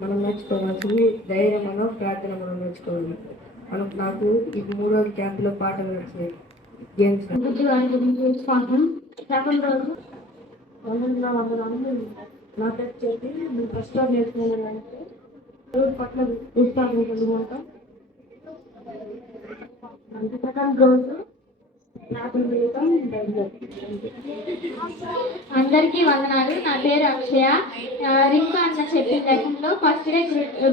మనం నేర్చుకోవాల్సింది ధైర్యమనో ప్రార్థన మనం నేర్చుకోవాలి. నాకు ఈ 3 క్యాంపులో పాటలు నచ్చాయి. గేమ్స్ సెకండ్ రోజు 100 నా పేరు చెప్పి మీరు ఫస్ట్ నేర్చుకున్నానంటే పట్ల ఉత్సాహం కలిగినంత. సెకండ్ రోజు అందరికీ వందనాలు. నా పేరు అక్షయ. రింకు అన్న చెప్పిన లెసన్లో ఫస్ట్ డే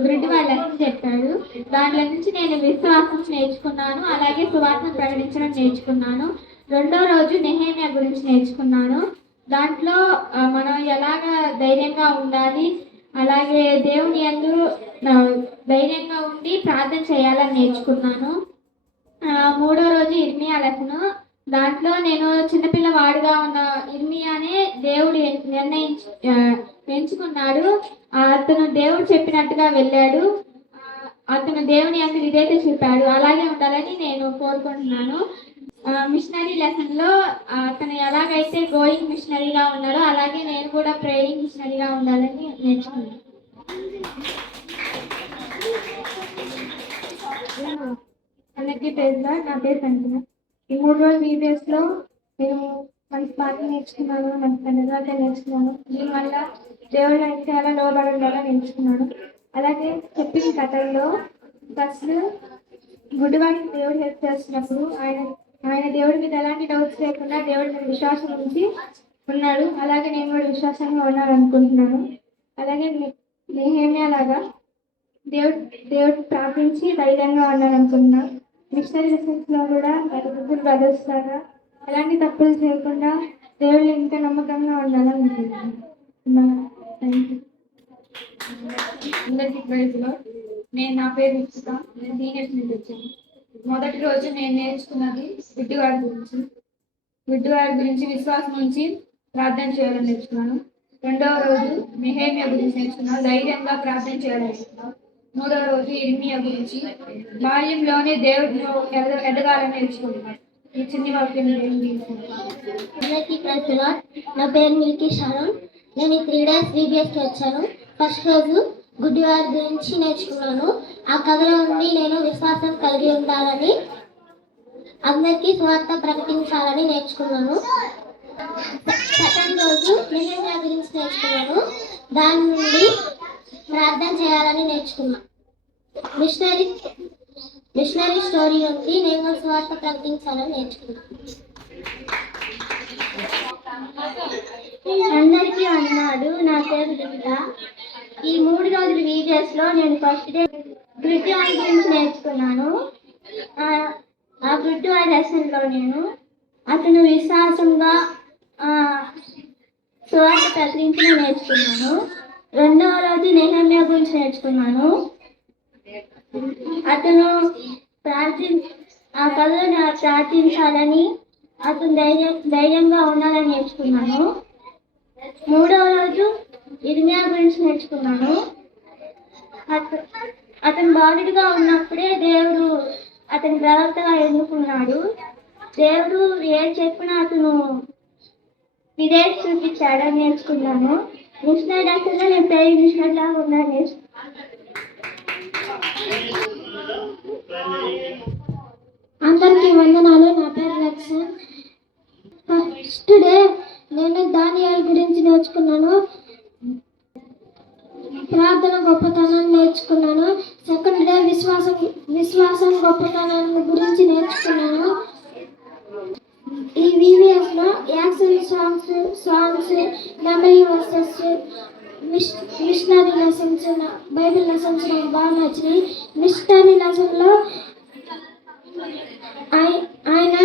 గ్రిడ్ వాళ్ళ లెసన్ చెప్పాడు. దాంట్లో నుంచి నేను విశ్వాసం నేర్చుకున్నాను, అలాగే సువార్త ప్రకటించడం నేర్చుకున్నాను. రెండో రోజు నెహేమియా గురించి నేర్చుకున్నాను. దాంట్లో మనం ఎలాగ ధైర్యంగా ఉండాలి, అలాగే దేవుని యందు ధైర్యంగా ఉండి ప్రార్థన చేయాలని నేర్చుకున్నాను. మూడో రోజు ఇర్మియా లెసన్. దాంట్లో నేను చిన్నపిల్లవాడుగా ఉన్న ఇర్మియానే దేవుడు ఎంచుకున్నాడు. అతను దేవుడు చెప్పినట్టుగా వెళ్ళాడు. అతను దేవుని యందు విధేయత చూపాడు. అలాగే ఉండాలని నేను కోరుకుంటున్నాను. మిషనరీ లెసన్లో అతను ఎలాగైతే గోయింగ్ మిషనరీగా ఉన్నాడో అలాగే నేను కూడా ప్రేయింగ్ మిషనరీగా ఉండాలని నేర్చుకున్నాను. అందరికీ తెలుసా, నా పేరు సంజన. ఈ 3 రోజులు వీడియోస్లో నేను మంచి పాట నేర్చుకున్నాను, మంచి ధన్యవాదాలు నేర్చుకున్నాను. దీనివల్ల దేవుళ్ళ ఇంకా ఎలా లోబడాలో నేర్చుకున్నాను. అలాగే చెప్పిన కథల్లో ఫస్ట్ గుడ్డివాడికి దేవుడు హెల్ప్ చేస్తున్నప్పుడు ఆయన దేవుడి మీద ఎలాంటి డౌట్స్ లేకుండా దేవుడి మీద విశ్వాసం ఉంచి ఉన్నాడు. అలాగే నేను కూడా విశ్వాసంగా ఉన్నాను అనుకుంటున్నాను. అలాగే నేనేమే అలాగా దేవుడు ప్రార్థించి ధైర్యంగా ఉన్నాను అనుకుంటున్నాను. మిషనరీ లెసన్స్లో కూడా ముగ్గురు బ్రదర్స్ లాగా ఎలాంటి తప్పులు చేయకుండా దేవుళ్ళు ఇంకా నమ్మకంగా ఉండాలని అనుకుంటున్నాను. అందరికీ ప్రైజ్లో. నా పేరు ఇచ్చుక. నేను సీనియర్స్ నుంచి వచ్చాను. మొదటి రోజు నేను నేర్చుకున్నది గుడ్డివాడి గురించి విశ్వాసం నుంచి ప్రార్థన చేయాలని నేర్చుకున్నాను. రెండవ రోజు నెహేమియా గురించి నేర్చుకున్నాను, ధైర్యంగా ప్రార్థన చేయాలని నేర్చుకున్నాను. మూడవ రోజు ఇర్మియా గురించి బాల్యంలోనే దేవుడిలో ఎదగాలని నేర్చుకుంటున్నాను. ఈ చిన్ని వాక్యం నా పేరు మిల్కీ షారోన్. నేను ఈ 3 days VBSకి వచ్చాను. ఫస్ట్ రోజు గుడ్డివారి గురించి నేర్చుకున్నాను. ఆ కథలో నుండి నేను విశ్వాసం కలిగి ఉండాలని, అందరికీ సువార్త ప్రకటించాలని నేర్చుకున్నాను. సెకండ్ రోజు నెహెమ్యా గురించి నేర్చుకున్నాను. దాని నుండి ప్రార్థన చేయాలని నేర్చుకున్నాను. మిషనరీ స్టోరీ నుండి నేను సువార్త ప్రకటించాలని నేర్చుకున్నాను. అందరికీ అన్నాడు. నా పేరు లిఖిత. ఈ 3 రోజుల వీడియోస్లో నేను ఫస్ట్ డే గుడ్ వారి గురించి నేర్చుకున్నాను. ఆ గుడ్ వారి లెసన్లో నేను అతను విశ్వాసంగా సువార్త ప్రకటించడం నేర్చుకున్నాను. రెండవ రోజు నెహెమ్యా గురించి నేర్చుకున్నాను. అతను ఆ కథను ప్రార్థించాలని, అతను ధైర్యంగా ఉండాలని నేర్చుకున్నాను. మూడవ రోజు ఇర్మియా గురించి నేర్చుకున్నాను. అతను బాలుడిగా ఉన్నప్పుడే దేవుడు అతని ప్రవక్తగా ఎన్నుకున్నాడు. దేవుడు ఏం చెప్పినా అతను విధేయత చూపించాడని నేర్చుకున్నాను. మిషనరీ లెసన్లో నేను ప్రేయింగ్ మిషనరీలా ఉన్నాను నేర్చుకున్నాను. అందరికీ వందనాలు. నా పేరు లక్ష్మణ్. ఫస్ట్ డే నేను దానియేలు గురించి నేర్చుకున్నాను, ప్రార్థన గొప్పతనాన్ని నేర్చుకున్నాను. సెకండ్ డే విశ్వాసం గొప్పతనాన్ని గురించి నేర్చుకున్నాను. ఈ VBSలో action songs memory verses missionary lessons, Bible lessons నాకు బాగా నచ్చినాయి. మిషనరీ లెసన్లో ఆయన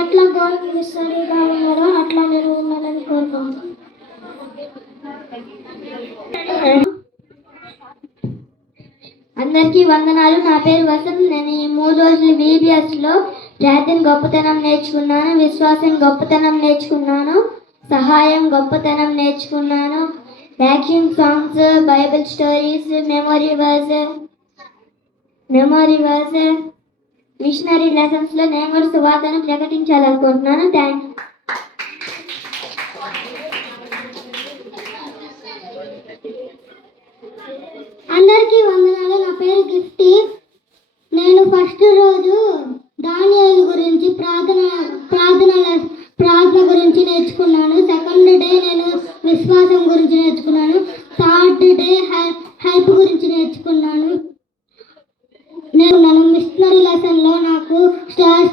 ఎట్లా గోయింగ్ మిషనరీగా ఉన్నాడో అట్లా నేను ఉన్నానని కోరుకుంటున్నాను. అందరికీ వందనాలు. నా పేరు వసంత్. నేను ఈ 3 రోజులు VBSలో ప్రార్థన గొప్పతనం నేర్చుకున్నాను, విశ్వాసం గొప్పతనం నేర్చుకున్నాను, సహాయం గొప్పతనం నేర్చుకున్నాను, వ్యాక్యూమ్ songs, Bible stories, memory verse, missionary లెసన్స్లో నేను కూడా సువార్తను ప్రకటించాలనుకుంటున్నాను. Thank you.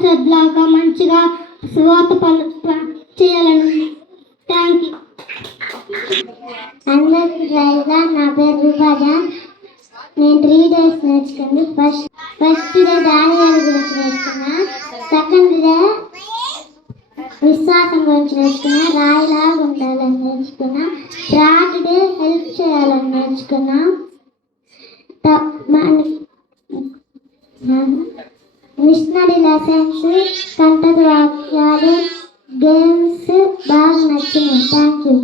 పాస్టర్ లాగా మంచిగా సువార్త చేయాలని. Thank you. అందరికీ రైగా నా పేరు విభాజన్. నేను 3 days నేర్చుకుంది. ఫస్ట్ డే దానియేలు గురించి నేర్చుకున్నా. సెకండ్ డే విశ్వాసం గురించి నేర్చుకున్నా. రాయిలాగా ఉండాలని నేర్చుకున్నా. థర్డ్ డే హెల్ప్ చేయాలని నేర్చుకున్నా. మిషనరీ లెసన్స్, కంటక వాక్యాలు, గేమ్స్ బాగా నచ్చినాయి. Thank you.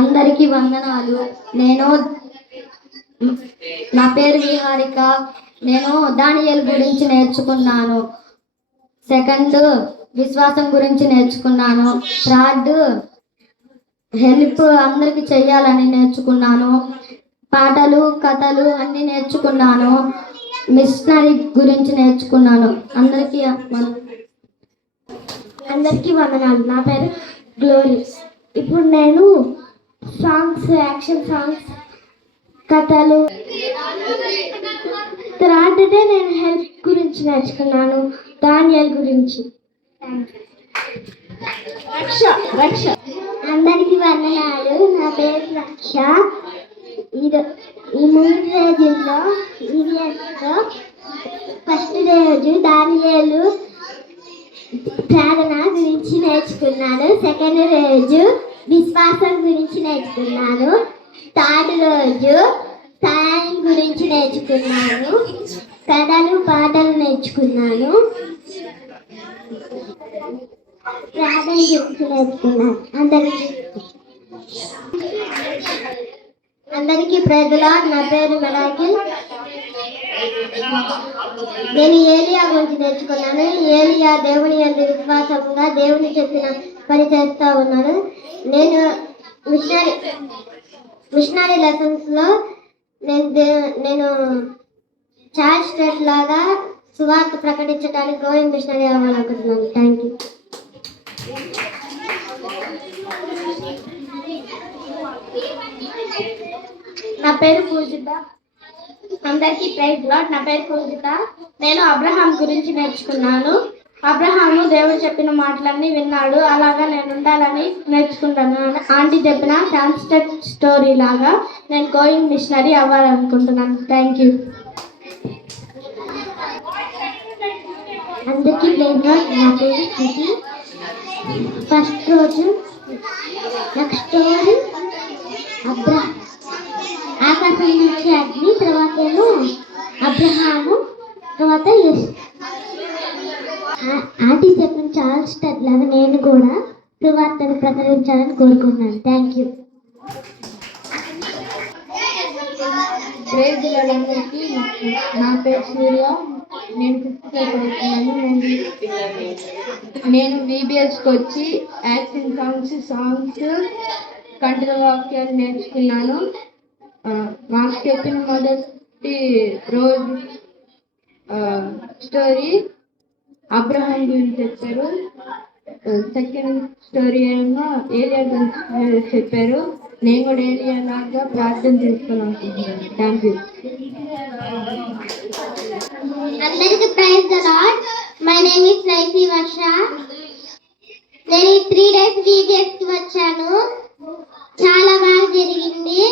అందరికీ వందనాలు. నా పేరు విహారిక. నేను దానియేలు గురించి నేర్చుకున్నాను. సెకండ్ విశ్వాసం గురించి నేర్చుకున్నాను. థర్డ్ హెల్ప్ అందరికి చెయ్యాలని నేర్చుకున్నాను. పాటలు కథలు అన్నీ నేర్చుకున్నాను. మిషనరీ గురించి నేర్చుకున్నాను. అందరికీ వందనాలు. నా పేరు గ్లోరీ. ఇప్పుడు నేను సాంగ్స్, యాక్షన్ సాంగ్స్, కథలు. థర్డ్ డే నేను హెల్ప్ గురించి నేర్చుకున్నాను. దానియేలు గురించి. అందరికీ వందనాలు. నా పేరు రక్ష. ఈ 3 రోజుల్లో ఫస్ట్ రోజు దానియేలు ప్రార్థన గురించి నేర్చుకున్నాను. సెకండ్ రోజు విశ్వాసం గురించి నేర్చుకున్నాను. థర్డ్ రోజు సాయం గురించి నేర్చుకున్నాను. కథలు పాటలు నేర్చుకున్నాను. ప్రార్థన గురించి నేర్చుకున్నాను. అందరికీ ప్రైజ్లా. నా పేరు మెరాకిల్. నేను ఏలియా గురించి నేర్చుకున్నాను. ఏలియా దేవుని యందు విశ్వాసంగా దేవుని చెప్పిన పని చేస్తూ ఉన్నాడు. నేను మిషనరీ లెసన్స్లో నేను చార్జ్ స్టేట్ లాగా సువార్త ప్రకటించడానికి గోయింగ్ మిషనరీ అవ్వాలనుకుంటున్నాను. Thank you. నా పేరు పూజిత. అందరికీ ప్రైజ్ లార్డ్. నా పేరు పూజిత. నేను అబ్రహాం గురించి నేర్చుకున్నాను. అబ్రహాము దేవుడు చెప్పిన మాటలన్నీ విన్నాడు. అలాగా నేను ఉండాలని నేర్చుకుంటాను. ఆంటీ చెప్పిన ట్రాన్స్టెట్ స్టోరీ లాగా నేను గోయింగ్ మిషనరీ అవ్వాలనుకుంటున్నాను. Thank you. అందరికీ ప్రైజ్ లార్డ్. నా పేరు శృతి. ఫస్ట్ రోజు నెక్స్ట్ స్టోరీ ఆకాశం నుంచి అగ్ని, తర్వాత ఏమో అబ్రహాము, తర్వాత ఆంటీ చెప్పిన చార్ల్స్ స్టడ్ లాగా నేను కూడా సువార్తను ప్రకటించాలని కోరుకున్నాను. Thank you. అందరికీ నా పేరు సూర్య. నేను 5th చదువుతున్నాను. నేను VBSకి వచ్చి యాక్షన్ సాంగ్స్ కంటక వాక్యాలు నేర్చుకున్నాను. మాకు చెప్పిన మొదటి రోజు స్టోరీ అబ్రహాం గురించి చెప్పారు. సెకండ్ స్టోరీ ఏమో ఏలియా గురించి చెప్పారు. నేను కూడా ఏలియా లాగా ప్రార్థన చేసుకోవాలనుకుంటున్నాను. Thank you. అందరికీ praise the lord. My name is లైఫీ వర్ష. నేను 3 days VBSకి వచ్చాను. చాలా బాగా జరిగింది.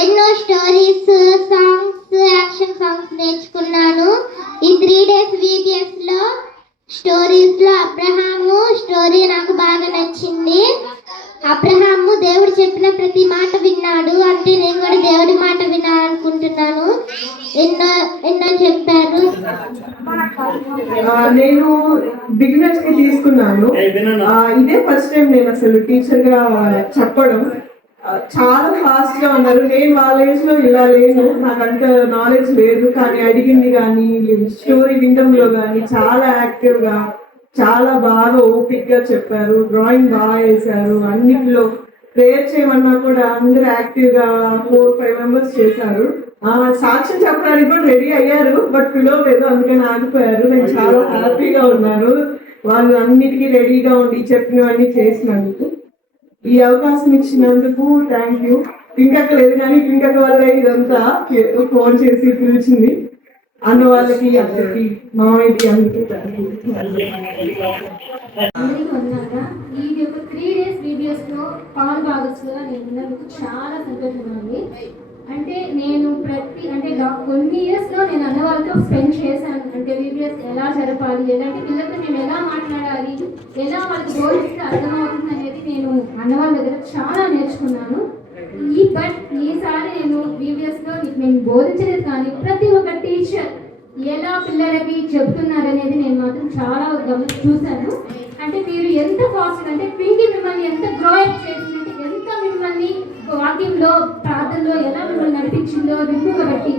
ఎన్నో స్టోరీస్, సాంగ్స్, యాక్షన్ సాంగ్స్ నేర్చుకున్నాను. ఈ 3 days VBSలో స్టోరీస్లో అబ్రహాము స్టోరీ నాకు బాగా నచ్చింది. అబ్రహాము దేవుడు చెప్పిన ప్రతి మాట విన్నాడు. అంటే నేను కూడా దేవుడి మాట వినాలనుకుంటున్నాను. ఎన్నో చెప్పారు. నేను బిగినర్స్ కి తీసుకున్నాను. ఇదే ఫస్ట్ టైం నేను అసలు టీచర్ గా చెప్పడం. చాలా ఫాస్ట్ గా ఉన్నారు. నేను వాళ్ళ ఏజ్ లో ఇలా లేను, నాకు అంత నాలెడ్జ్ లేదు. కానీ అడిగింది కానీ స్టోరీ వినడంలో కానీ చాలా యాక్టివ్ గా, చాలా బాగా ఓపిక్ గా చెప్పారు. డ్రాయింగ్ బాగా వేశారు. అన్నిట్లో ప్రేయర్ చేయమన్నా కూడా అందరూ యాక్టివ్ గా 4-5 members చేశారు. సాక్ష్యం చెప్పడానికి కూడా రెడీ అయ్యారు, బట్ పిలవలేదు, అందుకని ఆగిపోయారు. నేను చాలా హ్యాపీగా ఉన్నారు. వాళ్ళు అన్నిటికీ రెడీగా ఉండి చెప్పినవన్నీ చేసినందుకు. ఈ అవకాశం ఇచ్చినందుకు థ్యాంక్ యూ. పింకక్క లేదు కానీ పింకక్క వల్ల ఇదంతా ఫోన్ చేసి పిలిచింది. అన్న వాళ్ళకి అందరికి మామయ్యకి అందరికి అందరికీ వందనాలుగా ఈ యొక్క 3 days వీడియోస్లో పాలు భాగస్వామిగా నేను ఉన్నందుకు చాలా సంతోషంగా ఉంది. అంటే నేను కొన్ని ఇయర్స్లో నేను అన్న వాళ్ళతో స్పెండ్ చేశాను. అంటే వీడియోస్ ఎలా జరపాలి, ఎలాంటి పిల్లలతో మేము ఎలా మాట్లాడాలి, ఎలా వాళ్ళకి బోధిస్తే అర్థమవుతుంది అనేది నేను అన్న వాళ్ళ దగ్గర చాలా నేర్చుకున్నాను. ఈసారి నేను వీడియోస్లో నేను బోధించలేదు, కానీ ప్రతి ఒక్క టీచర్ ఎలా పిల్లలకి చెప్తున్నారనేది నేను మాత్రం చాలా చూశాను. అంటే మీరు ఎంత ఫాస్ట్ అంటే పింకి మిమ్మల్ని ఎంత గ్రోఅప్ చేసిందంటే, ఎంత మిమ్మల్ని వాకింగ్లో ప్రార్థనలో ఎలా మిమ్మల్ని నడిపించిందో విప్పుగబట్టి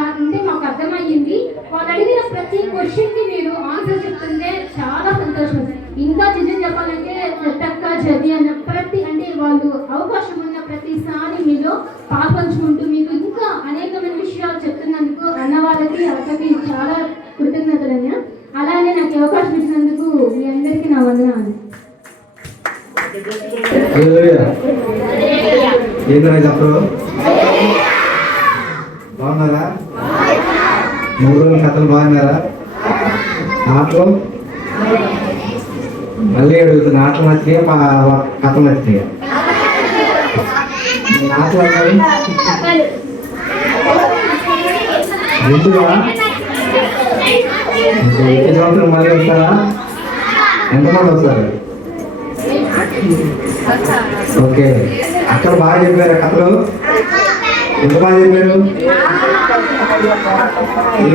అంటే మాకు అర్థమయ్యింది. వాళ్ళు అడిగిన ప్రతి క్వశ్చన్కి మీరు ఆన్సర్ చెప్తుంటే చాలా సంతోషం. ఇంకా నిజం చెప్పాలంటే తక్క చదివి అన్న అంటే వాళ్ళు అవకాశం ఉన్న ప్రతిసారి మీలో పాల్పంచుకుంటూ మీకు ఇంకా అనేకమైన విషయాలు చెప్తున్నందుకు అన్న వాళ్ళకి అక్కకి చాలా కృతజ్ఞతలన్నా. అలానే నాకు అవకాశం ఇచ్చినందుకు మీ అందరికీ నా వందనాలు. చెప్పరు బాగున్నారా? 3 రోజుల కథలు బాగున్నారా? ఆటలు మళ్ళీ అడుగుతుంది, ఆటలు నచ్చినాయా కథలు నచ్చినాయా? ఆటలు అన్నారు రెండుగా ఈ సంవత్సరం మళ్ళీ వస్తారా? ఎంతమంది వస్తారు? ఓకే, అక్కడ బాగా చెప్పారు కథలు. ఎంత బాగా చెప్పారు?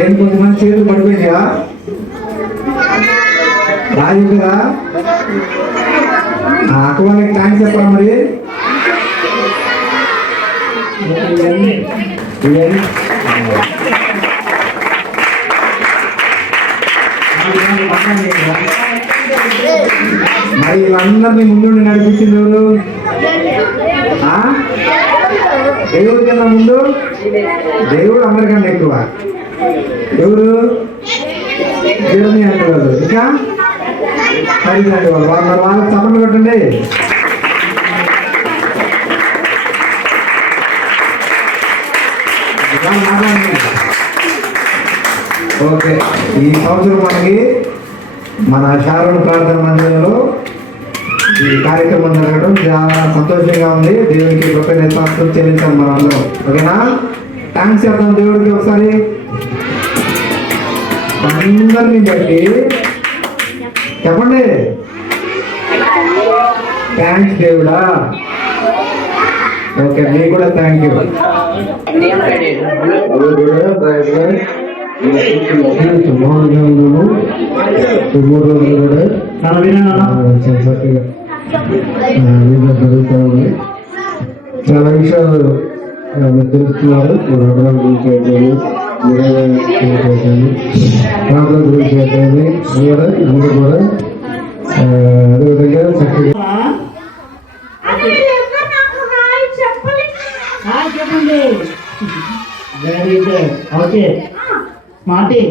ఏం కొంతమంది చేతులు పడిపోయినాయా? బాగా చెప్పారా? అక్క వాళ్ళకి థ్యాంక్స్ చెప్పాలి. మరి మరి వీళ్ళందరినీ ముందు నడిపించింది ఎవరు? దేవుడి కన్నా ముందు దేవుడు అందరికన్నా ఎక్కువ. ఎవరు? దేవుని అంటారు. ఇంకా మరి వాళ్ళకి చప్పట్లు కొట్టండి. ఓకే, ఈ సంవత్సరం మనకి మన శారణ ప్రార్థన మందిరంలో ఈ కార్యక్రమం జరగడం చాలా సంతోషంగా ఉంది. దేవునికి కృతజ్ఞతలు చెల్లించాం మనం అందరం. ఓకేనా? థ్యాంక్స్ చెప్తాం దేవుడికి ఒకసారి అందరినీ బట్టి చెప్పండి. థ్యాంక్స్ దేవుడా. ఓకే, మీకు కూడా థ్యాంక్ యూ. చాలా విషయాలు తెలుస్తున్నారు. ప్రోగ్రాం గురించి అయితే ప్రాబ్లం గురించి అయితే అందరూ కూడా అదేవిధంగా చక్కగా చెప్పండి. Very good. ఓకే స్మార్టీ,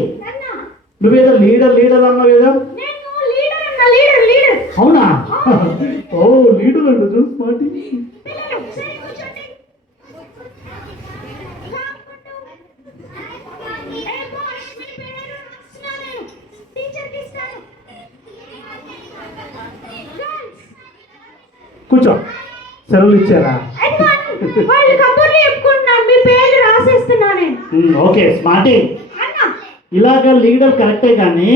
నువ్వేదో లీడర్ అన్నావు ఏదో. అవునా? ఓ లీడర్ అంట చూడు స్మార్టీ. కూర్చో. సెలవులు ఇచ్చారా? ఓకే స్మార్టీ, ఇలాగ లీడర్ కరెక్టే కానీ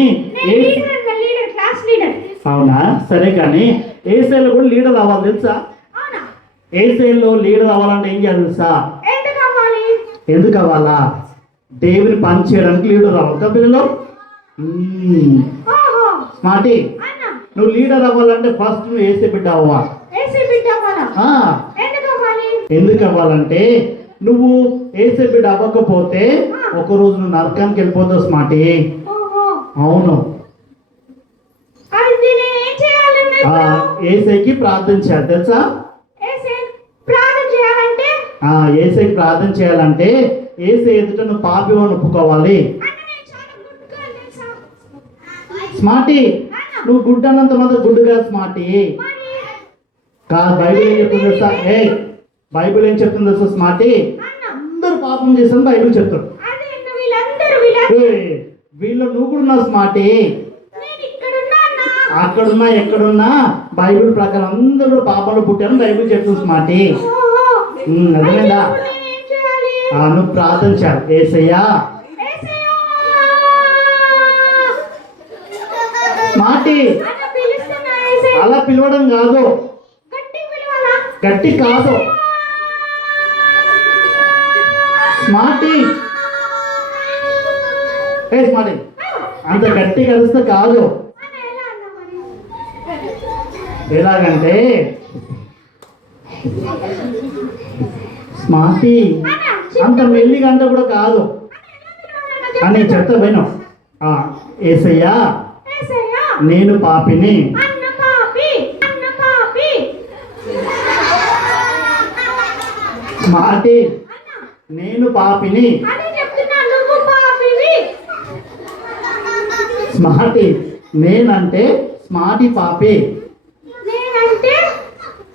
అవునా? సరే కానీ ఏసైలో కూడా లీడర్ అవ్వాలి తెలుసా? ఏసైలో లీడర్ అవ్వాలంటే ఏం చేయాలి తెలుసా? ఎందుకు అవ్వాలా? దేవుని పని చేయడానికి లీడర్ అవ్వాలి కదా పిల్లలు. స్మార్టీ, నువ్వు లీడర్ అవ్వాలంటే ఫస్ట్ నువ్వు ఏసై బిడ్డ అవ్వాలి. ఎందుకు అవ్వాలంటే నువ్వు ఏసై బిడ్డ అవ్వకపోతే ఒకరోజు నువ్వు నరకానికి వెళ్ళిపోతావు స్మార్టీ. అవును, ఏసైకి ప్రార్థన చేయాలి తెలుసా? ఏసైకి ప్రార్థన చేయాలంటే ఏసై ఎదుట నువ్వు పాపి అని ఒప్పుకోవాలి. స్మార్టీ, నువ్వు గుడ్డు అన్నంత మాత్రం గుడ్డు కాదు స్మార్టీ. కాదు, బైబిల్ ఏం చెప్తుంది తెలుసా? బైబిల్ ఏం చెప్తుంది తెలుసా స్మార్టీ? అందరూ పాపం చేస్తాను బైబిల్ చెప్తాడు. ఏయ్, వీళ్ళు నువ్వు కూడా ఉన్నావు స్మార్టీ. నేను ఇక్కడున్నా అన్నా. అక్కడున్నా ఎక్కడున్నా బైబిల్ ప్రకారం అందరూ కూడా పాపంలో పుట్టారు బైబిల్ చెప్తుంది స్మార్టీ. ఓహో. అర్థమైందా? ఇప్పుడు నేనేం చేయాలి? నువ్వు ప్రార్థన చేయాలి. ఏసయ్యా యేసయ్యా! స్మార్టీ, అన్న పిలుస్తున్నా యేసయ్యా. అలా పిలవడం కాదు, గట్టి పిలవాలా? గట్టి కాదు. స్మార్టీ, ఏ స్మార్టీ, అంత గట్టి కలిస్తే కాదు. అన్న ఎలా అన్న మరి? ఎలాగంటే స్మార్టీ అంత మెల్లిగా అంత కూడా కాదు అని చెప్తా పోయినా. ఏసయ్యా యేసయ్యా! నేను పాపిని, అన్న పాపి, అన్న పాపి. స్మార్టీ నేను పాపిని, అదే చెప్తున్నా, నువ్వు పాపివి. స్మార్టీ నేనంటే స్మార్టీ పాపి. నేనంటే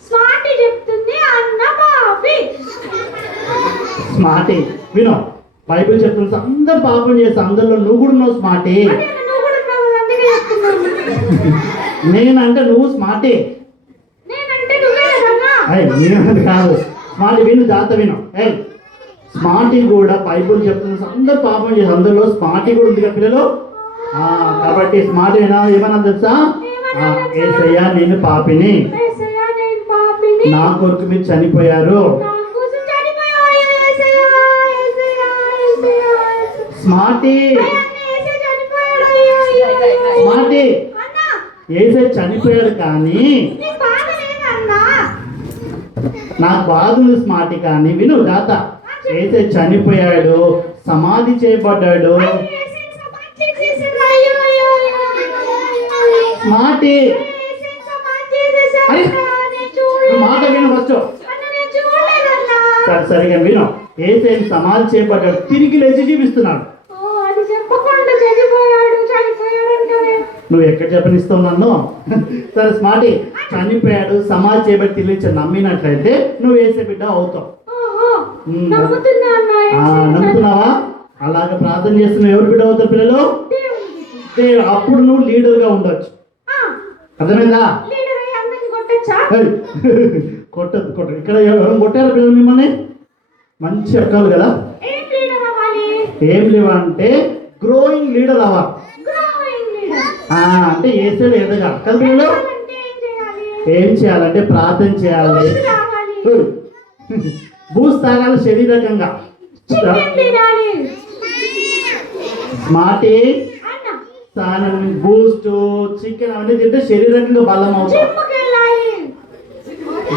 స్వాతి చెప్తుంది అన్న పాపి. స్మార్టీ విను, బైబిల్ చెప్తుంది అందరు పాపం చేస్తే అందరిలో నువ్వు కూడా ఉన్నావు స్మార్టీ. అదే నువ్వు కూడా ఉన్నావు కదా, అందుకే చెప్తున్నాను. నేనంటే నువ్వు స్మార్టీ. నేనంటే నువ్వే కదన్నా. నేనంటే కాదు స్మార్టీ. విను జాగ్రత్త విను. స్మార్టీ కూడా బైబిల్ చెప్తుంది అందరు పాపం చేసి అందరిలో స్మార్టీ కూడా ఉంది కదా పిల్లలు. కాబట్టి స్మార్టీ ఏమన్నా తెలుసా? ఏసయ్యా నేను పాపిని, యేసయ్యా నేను పాపిని. నా కొరకు మీరు చనిపోయారు. నా కోసం చనిపోయావు యేసయ్యా, యేసయ్యా, యేసయ్యా. స్మార్టీ అయ్యా, యేసయ్య చనిపోయాడు అయ్యా. స్మార్టీ అన్నా, ఏసై చనిపోయాడు కానీ నీకు బాధ లేదన్నా? నాకు బాధ ఉంది స్మార్టీ. కానీ విను జాత, ఏసై చనిపోయాడు, సమాధి చేయబడ్డాడు. యేసయ్య సమాధి చేసేసాడు. అయ్యో, అయ్యో, అయ్యో. స్మార్టీ యేసయ్య సమాధి చేసేసాడు. అరే, నేను చూడలేదు. మాట విను ఫస్ట్. అన్న నేను చూడలేదన్నా. సరిగా విను. ఏసై సమాధి చేయబడ్డాడు, తిరిగి లేచి జీవిస్తున్నాడు. ఓ, అది చెప్పకుండా చనిపోయాడు అంటారే. నువ్వు ఎక్కడ చెప్పనిస్తావు నన్ను? సరే స్మార్టీ, చనిపోయాడు సమాధి చేయబడి తిరిగి నమ్మినట్లయితే నువ్వు ఏసై బిడ్డ అవుతావు. ఓహో, ఉమ్, నమ్ముతున్నా అన్న. నమ్ముతున్నావా? అలాగే ప్రార్థన చేస్తున్న ఎవరు బిడ్డ అవుతారు పిల్లలు? అప్పుడు నువ్వు లీడర్ గా ఉండొచ్చు. అర్థమైందా? లీడర్ అయ్యి అందరిని కొట్టొచ్చా? ఏయ్, కొట్టదు. ఇక్కడ ఎవరు కొట్టారు పిల్లలు మిమ్మల్ని? మంచి అక్కలు కదా. ఏం లీడర్ అవ్వాలి? ఏం లేవంటే గ్రోయింగ్ లీడర్ అవ్వాలి. Growing leader. అంటే ఏసేలు ఎదగాలి కదా పిల్లలు. అంటే ఏం చేయాలి? ఏం చేయాలంటే ప్రార్థన చేయాలి. బూస్ట్ రావాలి. బూస్ట్ తాగాలి శరీరకంగా. చికెన్ తినాలి. స్మార్టీ అన్న బూస్ట్ చికెన్ అవన్నీ తింటే శరీరకంగా బలం అవుతాం.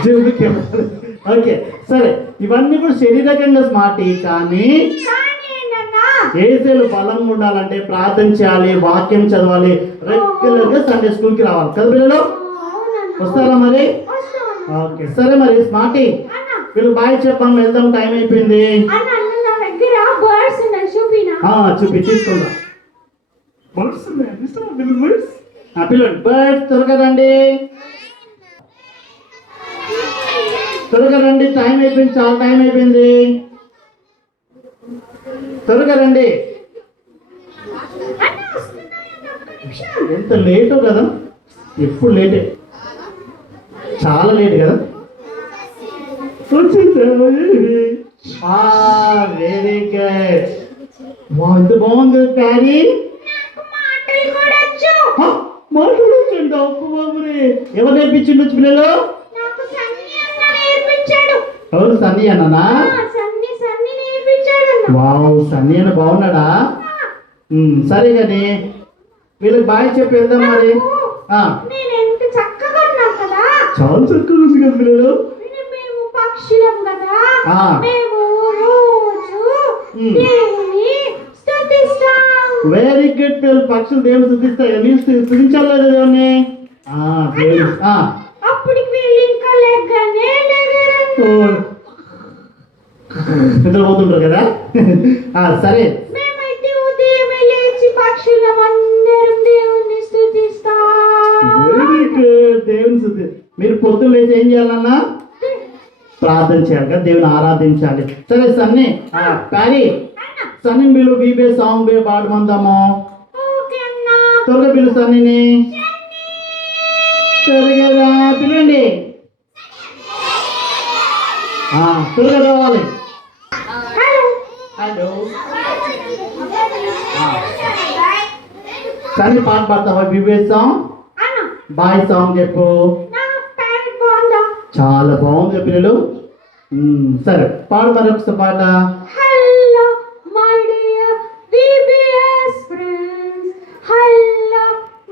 జిమ్కి వెళ్ళాలి. ఓకే సరే, ఇవన్నీ కూడా శరీరకంగా స్మార్టీ. కానీ కానీ ఏంటన్నా? ఏసేలు బలంగా ఉండాలంటే ప్రార్థన చేయాలి, వాక్యం చదవాలి, రెగ్యులర్ గా సండే స్కూల్ కి రావాలి కదా పిల్లలు. అవునన్నా. వస్తారా మరి? వస్తాను. ఓకే సరే మరి స్మార్టీ అన్న వీళ్ళు బాయ్ చెప్పాం, వెళ్దాం, టైం అయిపోయింది. అన్న అన్న నా దగ్గర బర్డ్స్ ఉన్నాయి, చూపినా? చూపి తీసుకుందాం. పిల్లలు బర్డ్ త్వరగా రండి, త్వరగా రండి, టైం అయిపోయింది, చాలా టైం అయిపోయింది, త్వరగా రండి. అన్న వస్తున్నాయన్న, ఒక్క నిమిషం. ఎంత లేటో కదా, ఎప్పుడు లేటే, చాలా లేట్ కదా. Very good. ఎంత బాగుంది ప్యారీ. నాకు మాటలు కూడా వచ్చు. మాట్లాడొచ్చండి అప్పు బాబురే. ఎవరు నేర్పించిండొచ్చు పిల్లలు? నాకు సన్నీ అన్న నేర్పించాడు. ఎవరు సన్నీ అన్ననా? సన్నీ నేర్పించాడు అన్న. వావ్, సన్నీ అన్న బాగున్నాడా? సరే కానీ వీళ్ళకి బాయ్ చెప్పి వెళ్దాం మరి. నేను ఎంత చక్కగా ఉన్నాను కదా. చాలా చక్కగా ఉంది కదా పిల్లలు. మేము పక్షులం కదా. ఆ. మేము రోజు దేవుని స్తుతిస్తాం. వెరీ గుడ్ పిల్లలు. పక్షులు దేవుని స్తుతిస్తాయి కదా, మీరు స్తుతించాలి లేదా దేవుని? దేవుని అప్పటికి వీళ్ళు ఇంకా లెగ్గనే లేగరు. నిద్రపోతుంటారు కదా. సరే మేమైతే ఉదయమే లేచి పక్షులం అందరం దేవుని స్తుతిస్తాం. Very good. దేవుని స్తుతి. మీరు పొద్దున్న లేచి ఏం చేయాలన్నా? ప్రార్థన చేయాలి కదా, దేవుని ఆరాధించాలి. సరే సన్నీ, ప్యారీ సన్నీ బిలు బీబే సాంగ్ బే పాడమందాము. త్వరగా పిలు సన్నీని, త్వరగా పిలండి, త్వరగా రావాలి. హలో సన్నీ పాట పాడతావా? బీబే సాంగ్ బాయ్ సాంగ్ చెప్పు. చాలా బాగుంది పిల్లలు. సరే పాడు మరి ఒకసారి పాట. Hello, my dear VBS friends. Hello,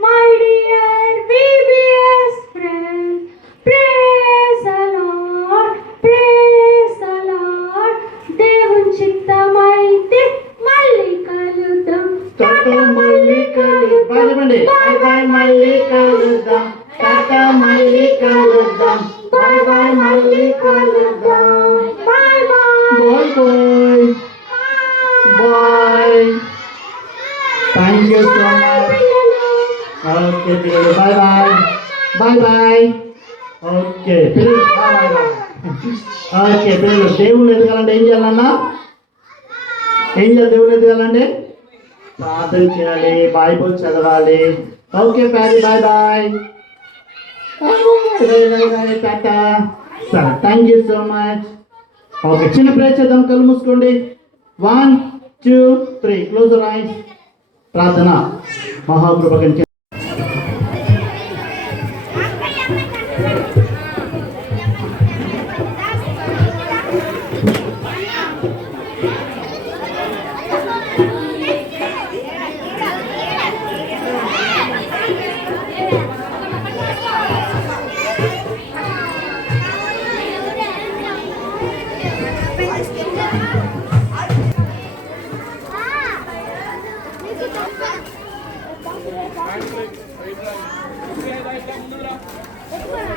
my dear VBS friends. Praise the Lord, praise the Lord. దేవుని చిత్తమైతే మళ్ళీ కలుద్దాం. మళ్ళీ కలుద్దాం. బాయ్ బాయ్ మళ్ళీ కలుద్దాం. టాటా మళ్ళీ కలుద్దాం. బాయ్ బాయ్ మళ్ళీ కలుద్దాం. Bye bye. Bye bye bye. Thank you so much. Okay పిల్లలు, bye bye bye bye. Okay పిల్లలు, బాయ్ బాయ్. ఓకే పిల్లలు, దేవుళ్ళు ఎదగాలంటే ఏం చేయాలన్నా? ఏం చేయాలి? దేవుళ్ళు ఎదగాలంటే ప్రార్థన చేయాలి, బైబుల్ చదవాలి. ఓకే ప్యారీ, బాయ్ బాయ్. టాటా. సరే thank you so much. Okay చిన్న ప్రే చేద్దాం, కళ్ళు మూసుకోండి. 1 2 3 క్లోజ్ యువర్ ఐస్. ప్రార్థన. మహాకృపగణ Thank you.